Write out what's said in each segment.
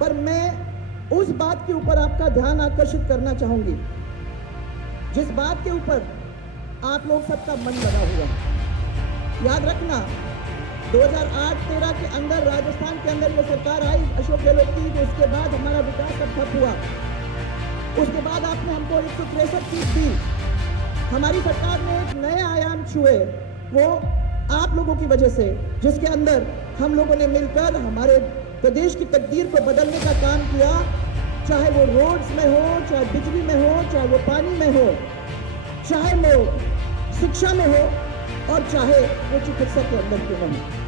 पर मैं उस बात के ऊपर आपका ध्यान आकर्षित करना चाहूंगी जिस बात के ऊपर आप लोग सबका मन लगा हुआ है। याद रखना 2008-13 के अंदर राजस्थान के अंदर ये सरकार आई अशोक गहलोत की, तो उसके बाद हमारा विकास सब ठप हुआ। उसके बाद आपने हमको 163 सीट दी। हमारी सरकार ने एक नए आयाम छुए, वो आप लोगों की वजह से, जिसके अंदर हम लोगों ने मिलकर हमारे प्रदेश की तकदीर को बदलने का काम किया। चाहे वो रोड्स में हो, चाहे बिजली में हो, चाहे वो पानी में हो, चाहे वो शिक्षा में हो, और चाहे वो चिकित्सा के अंदर क्यों न हो।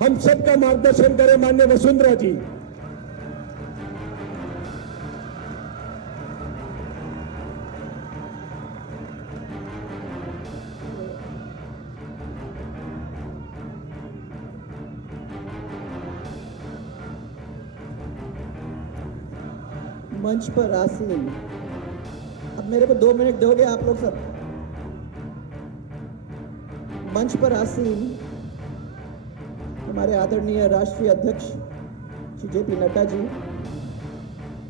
हम सबका मार्गदर्शन करें माननीय वसुंधरा जी। मंच पर आसीन, अब मेरे को 2 मिनट दोगे आप लोग सब। मंच पर आसीन हमारे आदरणीय राष्ट्रीय अध्यक्ष श्री जे.पी. नड्डा जी,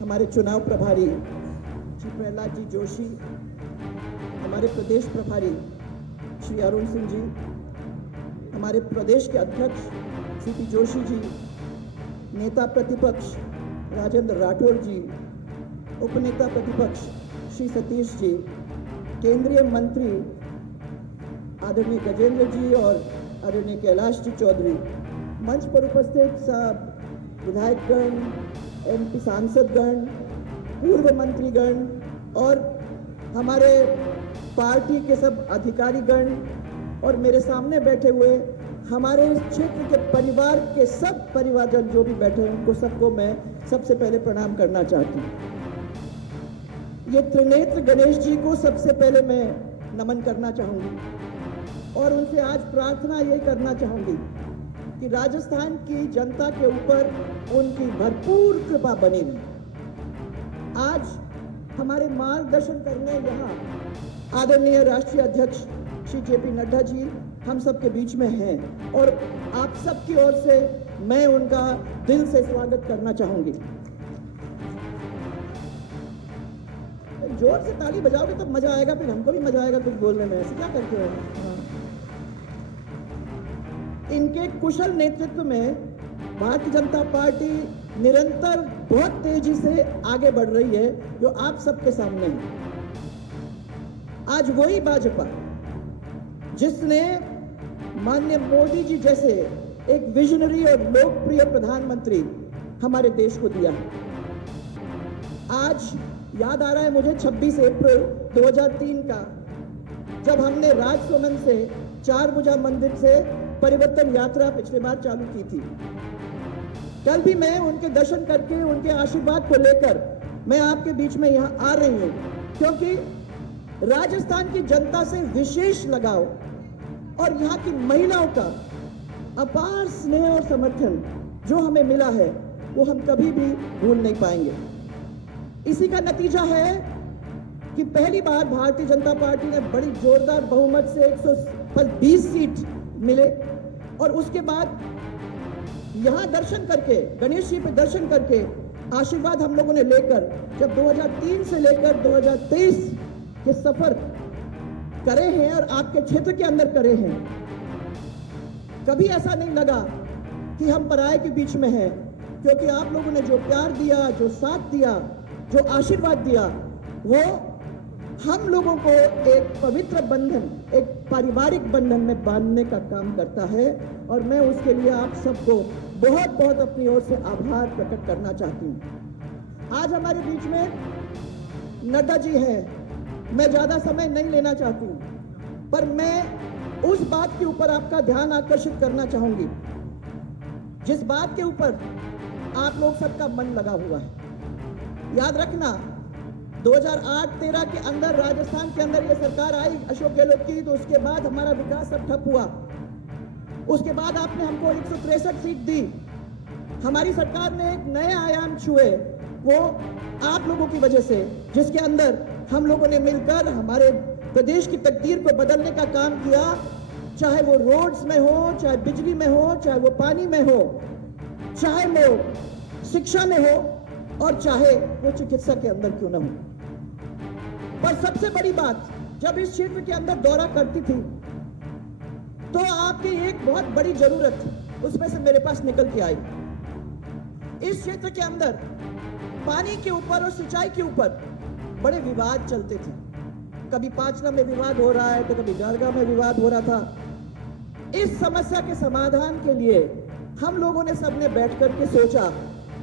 हमारे चुनाव प्रभारी श्री प्रहलाद जी जोशी, हमारे प्रदेश प्रभारी श्री अरुण सिंह जी, हमारे प्रदेश के अध्यक्ष सी.पी. जोशी जी, नेता प्रतिपक्ष राजेंद्र राठौड़ जी, उपनेता प्रतिपक्ष श्री सतीश जी, केंद्रीय मंत्री आदरणीय गजेंद्र जी और आदरणीय कैलाश जी चौधरी, मंच पर उपस्थित सब विधायकगण, एमपी सांसदगण, पूर्व मंत्रीगण और हमारे पार्टी के सब अधिकारीगण और मेरे सामने बैठे हुए हमारे क्षेत्र के परिवार के सब परिवारजन जो भी बैठे हैं, उनको सबको मैं सबसे पहले प्रणाम करना चाहती हूँ। ये त्रिनेत्र गणेश जी को सबसे पहले मैं नमन करना चाहूँगी और उनसे आज प्रार्थना ये करना चाहूँगी कि राजस्थान की जनता के ऊपर उनकी भरपूर कृपा बनी रही। आज हमारे मार्गदर्शन करने यहाँ आदरणीय राष्ट्रीय अध्यक्ष श्री जे.पी. नड्डा जी हम सब के बीच में हैं और आप सबकी ओर से मैं उनका दिल से स्वागत करना चाहूंगी। जोर से ताली बजाओगे तब मजा आएगा, फिर हमको भी मजा आएगा कुछ बोलने में। ऐसे क्या करते हो? इनके कुशल नेतृत्व में भारतीय जनता पार्टी निरंतर बहुत तेजी से आगे बढ़ रही है, जो आप सबके सामने है। आज वही भाजपा जिसने माननीय मोदी जी जैसे एक विजनरी और लोकप्रिय प्रधानमंत्री हमारे देश को दिया है। आज याद आ रहा है मुझे 26 अप्रैल 2003 का, जब हमने राजसमंद से चारभुजा मंदिर से परिवर्तन यात्रा पिछले बार चालू की थी। कल भी मैं उनके दर्शन करके उनके आशीर्वाद को लेकर मैं आपके बीच में यहाँ आ रही हूँ, क्योंकि राजस्थान की जनता से विशेष लगाव और यहाँ की महिलाओं का अपार स्नेह और समर्थन जो हमें मिला है, वो हम कभी भी भूल नहीं पाएंगे। इसी का नतीजा है कि पहली बार भारतीय जनता पार्टी ने बड़ी जोरदार बहुमत से 120 सीट मिले और उसके बाद यहाँ दर्शन करके, गणेश जी पे दर्शन करके आशीर्वाद हम लोगों ने लेकर जब 2003 से लेकर 2023 के सफर करे हैं और आपके क्षेत्र के अंदर करे हैं, कभी ऐसा नहीं लगा कि हम पराये के बीच में हैं, क्योंकि आप लोगों ने जो प्यार दिया, जो साथ दिया, जो आशीर्वाद दिया, वो हम लोगों को एक पवित्र बंधन, एक पारिवारिक बंधन में बांधने का काम करता है और मैं उसके लिए आप सबको बहुत बहुत अपनी ओर से आभार प्रकट करना चाहती हूँ। आज हमारे बीच में नड्डा जी हैं। मैं ज़्यादा समय नहीं लेना चाहती हूँ, पर मैं उस बात के ऊपर आपका ध्यान आकर्षित करना चाहूँगी जिस बात के ऊपर आप लोग सबका मन लगा हुआ है। याद रखना 2008-13 के अंदर राजस्थान के अंदर ये सरकार आई अशोक गहलोत की, तो उसके बाद हमारा विकास सब ठप हुआ। उसके बाद आपने हमको 163 सीट दी। हमारी सरकार ने एक नए आयाम छुए, वो आप लोगों की वजह से, जिसके अंदर हम लोगों ने मिलकर हमारे प्रदेश की तकदीर को बदलने का काम किया, चाहे वो रोड्स में हो, चाहे बिजली में हो, चाहे वो पानी में हो, चाहे वो शिक्षा में हो, और चाहे वो चिकित्सा के अंदर क्यों ना हो। पर सबसे बड़ी बात, जब इस क्षेत्र के अंदर दौरा करती थी तो आपकी एक बहुत बड़ी जरूरत उसमें से मेरे पास निकल के आई। इस क्षेत्र के अंदर पानी के ऊपर और सिंचाई के ऊपर बड़े विवाद चलते थे। कभी पांचला में विवाद हो रहा है तो कभी गारगा में विवाद हो रहा था। इस समस्या के समाधान के लिए हम लोगों ने सबने बैठ कर के सोचा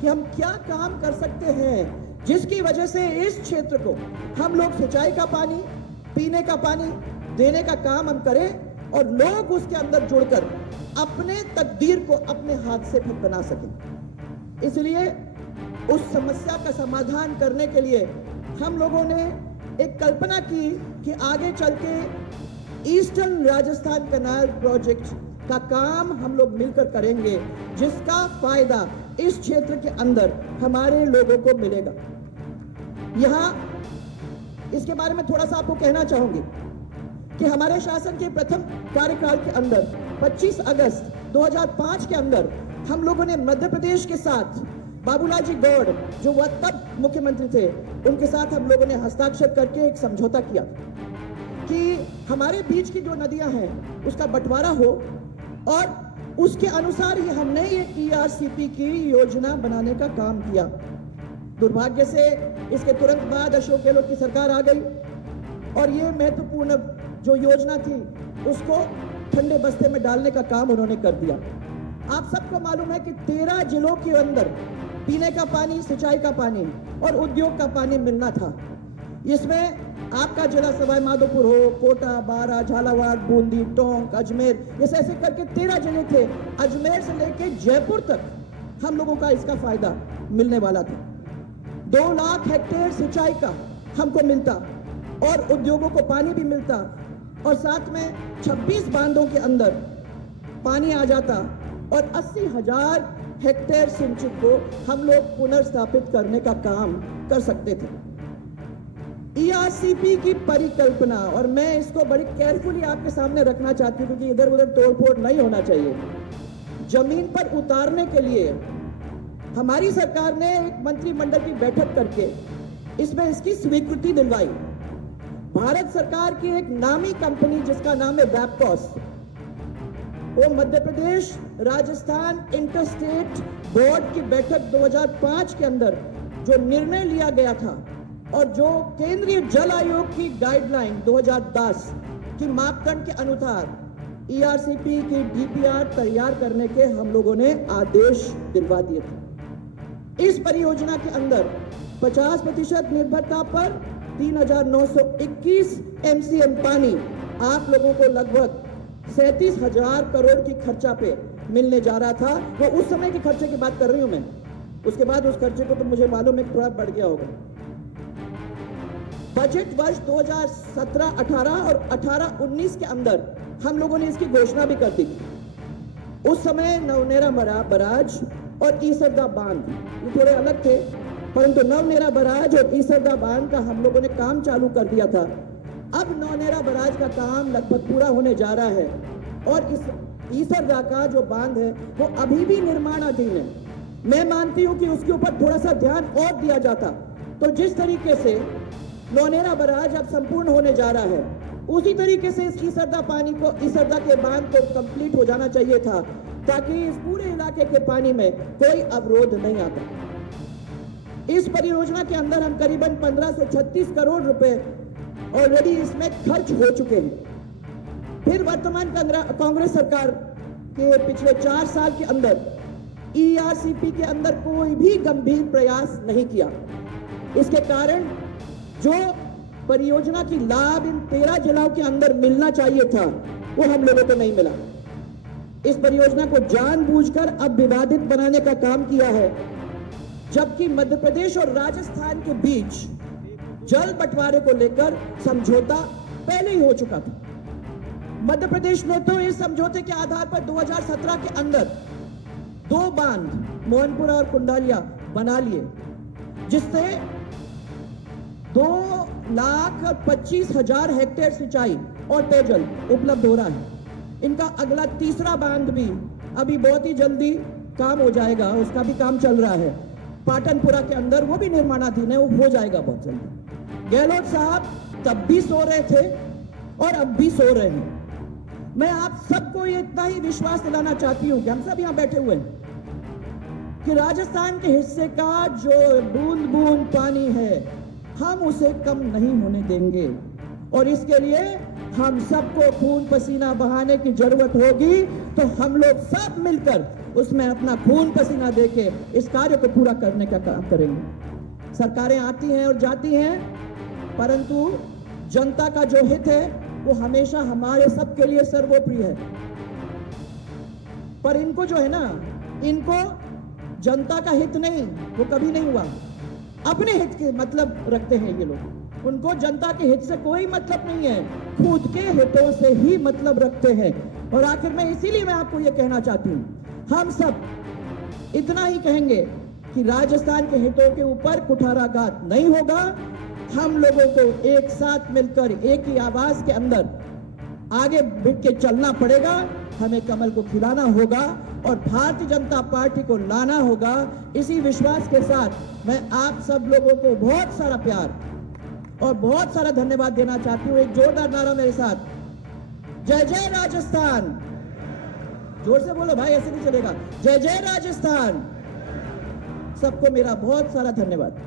कि हम क्या काम कर सकते हैं जिसकी वजह से इस क्षेत्र को हम लोग सिंचाई का पानी, पीने का पानी देने का काम हम करें और लोग उसके अंदर जुड़कर अपने तकदीर को अपने हाथ से फिर बना सकें। इसलिए उस समस्या का समाधान करने के लिए हम लोगों ने एक कल्पना की कि आगे चल के ईस्टर्न राजस्थान कैनाल प्रोजेक्ट का काम हम लोग मिलकर करेंगे, जिसका फायदा इस क्षेत्र के अंदर हमारे लोगों को मिलेगा। यहां इसके बारे में थोड़ा सा आपको कहना चाहूंगी कि हमारे शासन के प्रथम कार्यकाल के अंदर 25 अगस्त 2005 के अंदर हम लोगों ने मध्य प्रदेश के साथ बाबूलाल जी गौड़, जो वह तब मुख्यमंत्री थे, उनके साथ हम लोगों ने हस्ताक्षर करके एक समझौता किया कि हमारे बीच की जो नदियां हैं उसका बंटवारा हो, और उसके अनुसार ही हमने ये ERCP की योजना बनाने का काम किया। दुर्भाग्य से इसके तुरंत बाद अशोक गहलोत की सरकार आ गई और ये महत्वपूर्ण जो योजना थी उसको ठंडे बस्ते में डालने का काम उन्होंने कर दिया। आप सबको मालूम है कि 13 जिलों के अंदर पीने का पानी, सिंचाई का पानी और उद्योग का पानी मिलना था। इसमें आपका जिला सवाई माधोपुर हो, कोटा, बारा, झालावाड़, बूंदी, टोंक, अजमेर, ऐसे ऐसे करके 13 जिले थे। अजमेर से लेके जयपुर तक हम लोगों का इसका फायदा मिलने वाला था। 2 लाख हेक्टेयर सिंचाई का हमको मिलता और उद्योगों को पानी भी मिलता, और साथ में 26 बांधों के अंदर पानी आ जाता और 80,000 हेक्टेयर सिंचित को हम लोग पुनर्स्थापित करने का काम कर सकते थे। ERCP की परिकल्पना, और मैं इसको बड़ी केयरफुली आपके सामने रखना चाहती हूँ क्योंकि इधर उधर तोड़फोड़ नहीं होना चाहिए, जमीन पर उतारने के लिए हमारी सरकार ने एक मंत्रिमंडल की बैठक करके इसमें इसकी स्वीकृति दिलवाई। भारत सरकार की एक नामी कंपनी जिसका नाम है वैपकॉस, वो मध्य प्रदेश राजस्थान इंटरस्टेट बोर्ड की बैठक 2005 के अंदर जो निर्णय लिया गया था और जो केंद्रीय जल आयोग की गाइडलाइन 2010 की मापदंड के अनुसार ERCP की DPR तैयार करने के हम लोगों ने आदेश दिलवा दिए थे। इस परियोजना के अंदर 50% निर्भरता पर 3,921 MCM पानी आप लोगों को लगभग 37,000 करोड़ की खर्चा पे मिलने जा रहा था। वो उस समय के खर्चे की बात कर रही हूं मैं, उसके बाद उस खर्चे को तो मुझे मालूम है थोड़ा बढ़ गया होगा। बजट वर्ष 2017-18 और 18-19 के अंदर हम लोगों ने इसकी घोषणा भी कर दी। उस समय नवनेरा बराज और ईसरदा बांध ये थोड़े अलग थे, परंतु नवनेरा बराज और ईसरदा बांध का हम लोगों ने काम चालू कर दिया था। अब नवनेरा बराज का काम लगभग पूरा होने जा रहा है और इस ईसरदा का जो बांध है वो अभी भी निर्माणाधीन है। मैं मानती हूं कि उसके ऊपर थोड़ा सा ध्यान और दिया जाता तो जिस तरीके से नवनेरा बराज अब संपूर्ण होने जा रहा है, उसी तरीके से इस ईसरदा के बांध को कंप्लीट हो जाना चाहिए था, ताकि इस पूरे इलाके के पानी में कोई अवरोध नहीं आता। इस परियोजना के अंदर हम करीबन 1536 करोड़ रुपए ऑलरेडी इसमें खर्च हो चुके हैं। फिर वर्तमान कांग्रेस सरकार के पिछले 4 साल के अंदर ERCP के अंदर कोई भी गंभीर प्रयास नहीं किया। इसके कारण जो परियोजना की लाभ इन 13 जिलों के अंदर मिलना चाहिए था वो हम लोगों को नहीं मिला। इस परियोजना को जानबूझकर अब विवादित बनाने का काम किया है, जबकि मध्य प्रदेश और राजस्थान के बीच जल बंटवारे को लेकर समझौता पहले ही हो चुका था। मध्य प्रदेश ने तो इस समझौते के आधार पर 2017 के अंदर 2 बांध मोहनपुरा और कुंडालिया बना लिए, जिससे 2 1,25,000 हेक्टेयर सिंचाई और पेयजल उपलब्ध हो रहा है। इनका अगला तीसरा बांध भी अभी बहुत ही जल्दी काम हो जाएगा, उसका भी काम चल रहा है। पाटनपुरा के अंदर वो भी निर्माणाधीन है, वो हो जाएगा बहुत जल्दी। गहलोत साहब तब भी सो रहे थे और अब भी सो रहे हैं। मैं आप सबको ये इतना ही विश्वास दिलाना चाहती हूं कि हम सब यहां बैठे हुए हैं कि राजस्थान के हिस्से का जो बूंद बूंद पानी है हम उसे कम नहीं होने देंगे, और इसके लिए हम सबको खून पसीना बहाने की जरूरत होगी। तो हम लोग सब मिलकर उसमें अपना खून पसीना देके इस कार्य को पूरा करने का काम करेंगे। सरकारें आती हैं और जाती हैं, परंतु जनता का जो हित है वो हमेशा हमारे सबके लिए सर्वोपरि है। पर इनको जो है ना, इनको जनता का हित नहीं, वो कभी नहीं हुआ। अपने हित के मतलब रखते हैं ये लोग, उनको जनता के हित से कोई मतलब नहीं है, खुद के हितों से ही मतलब रखते हैं। और आखिर में इसीलिए मैं आपको ये कहना चाहती हूँ, हम सब इतना ही कहेंगे कि राजस्थान के हितों के ऊपर कुठाराघात नहीं होगा। हम लोगों को एक साथ मिलकर एक ही आवाज के अंदर आगे बढ़ के चलना पड़ेगा। हमें कमल को खिलाना होगा और भारतीय जनता पार्टी को लाना होगा। इसी विश्वास के साथ मैं आप सब लोगों को बहुत सारा प्यार और बहुत सारा धन्यवाद देना चाहती हूँ। एक जोरदार नारा मेरे साथ, जय जय राजस्थान। जोर से बोलो भाई, ऐसे नहीं चलेगा। जय जय राजस्थान। सबको मेरा बहुत सारा धन्यवाद।